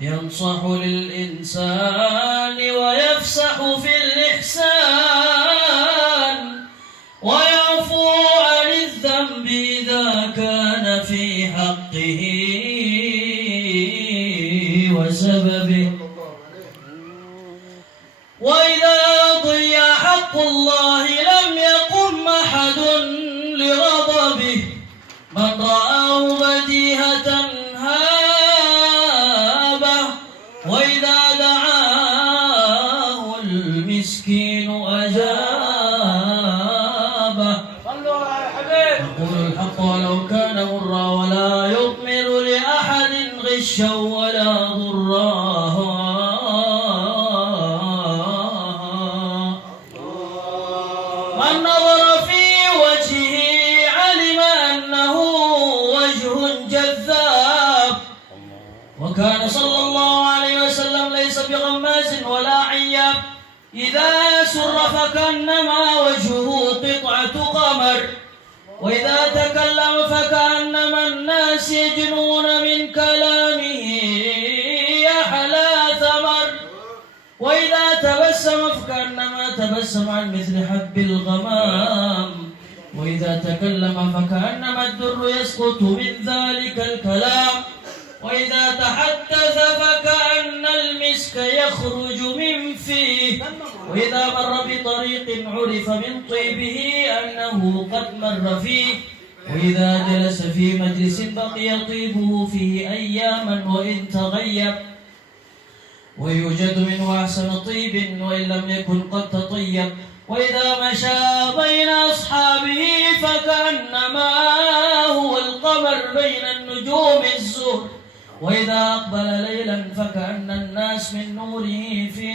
ينصح للإنسان ويفسح في الإحسان ويعفو عن الذنب إذا كان في حقه وسببه، وإذا ضيع حق الله لم يقم أحد لغضبه، من رآه بديهة هابه، وإذا دعاه المسكين أجابه، يقول الحق ولو كان مرا ولا يضمر لأحد غشا ولا ضرا. من نظر في وجهه علم أنه وجه جذاب، وكان صلى الله عليه وسلم ليس بغماز ولا عياب، إذا سر فكأنما وجهه قطعة قمر، وإذا تكلم فكأنما الناس يجنون من كلامه أحلى ثمر، وإذا تبسم فكأنما تبسم عن مثل حب الغمام، وإذا تكلم فكأنما الدر يسقط من ذلك الكلام، وإذا تحدث فكأن المسك يخرج من فيه، وإذا مر بطريق عرف من طيبه أنه قد مر فيه، وإذا جلس في مجلس بقي طيبه فيه أياما وإن تغيب، ويوجد منه أحسن طيب وإن لم يكن قد تطيب، وإذا مشى بين أصحابه فكأنما هو القمر بين النجوم الزهر، وإذا أقبل ليلا فكأن الناس من نوره في